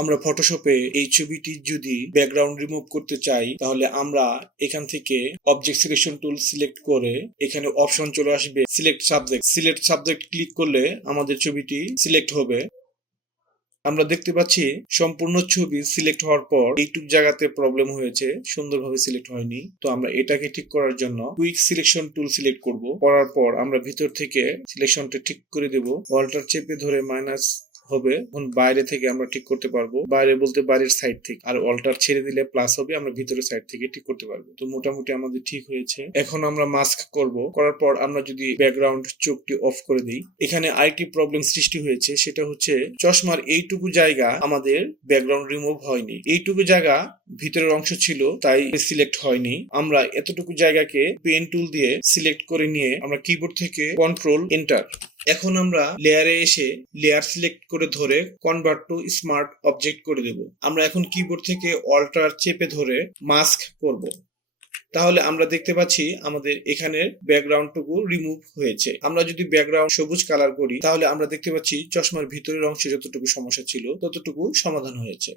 আমরা ফটোশপে এই ছবিটি যদি ব্যাকগ্রাউন্ড রিমুভ করতে চাই তাহলে আমরা এখান থেকে অবজেক্ট সিলেকশন টুল সিলেক্ট করে এখানে অপশন চলে আসবে সিলেক্ট সাবজেক্ট ক্লিক করলে আমাদের ছবিটি সিলেক্ট হবে। আমরা দেখতে পাচ্ছি সম্পূর্ণ ছবি সিলেক্ট হওয়ার পর এইটুক জায়গাতে প্রবলেম হয়েছে, সুন্দরভাবে সিলেক্ট হয়নি। তো আমরা এটাকে ঠিক করার জন্য কুইক সিলেকশন টুল সিলেক্ট করব। করার পর আমরা ভিতর থেকে সিলেকশনটা ঠিক করে দেব। অল্টার চেপে ধরে মাইনাস হবে, এখন বাইরে থেকে আমরা ঠিক করতে পারবো, বাইরে বলতে বাইরের সাইড থেকে, আর অল্টার ছেড়ে দিলে প্লাস হবে, আমরা ভিতরের সাইড থেকে ঠিক করতে পারবো। তো মোটামুটি আমাদের ঠিক হয়েছে। এখন আমরা মাস্ক করব। করার পর আমরা যদি ব্যাকগ্রাউন্ড চোখটি অফ করে দিই, এখানে আরেকটি প্রবলেম সৃষ্টি হয়েছে, সেটা হচ্ছে চশমার এইটুকু জায়গা আমাদের ব্যাকগ্রাউন্ড রিমুভ হয়নি। এইটুকু জায়গা ভিতরের অংশ ছিল, তাই সিলেক্ট হয়নি। আমরা এতটুকু জায়গাকে পেন টুল দিয়ে সিলেক্ট করে নিয়ে আমরা কিবোর্ড থেকে কন্ট্রোল এন্টার। এখন আমরা লেয়ারে এসে লেয়ার সিলেক্ট করে ধরে কনভার্ট টু স্মার্ট অবজেক্ট করে দেব। আমরা এখন কিবোর্ড থেকে অল্টার চেপে ধরে মাস্ক করব। তাহলে আমরা দেখতে পাচ্ছি আমাদের এখানে ব্যাকগ্রাউন্ডটুকু রিমুভ হয়েছে। আমরা যদি ব্যাকগ্রাউন্ড সবুজ কালার করি তাহলে আমরা দেখতে পাচ্ছি চশমার ভিতরের অংশে যতটুকু সমস্যা ছিল ততটুকু সমাধান হয়েছে।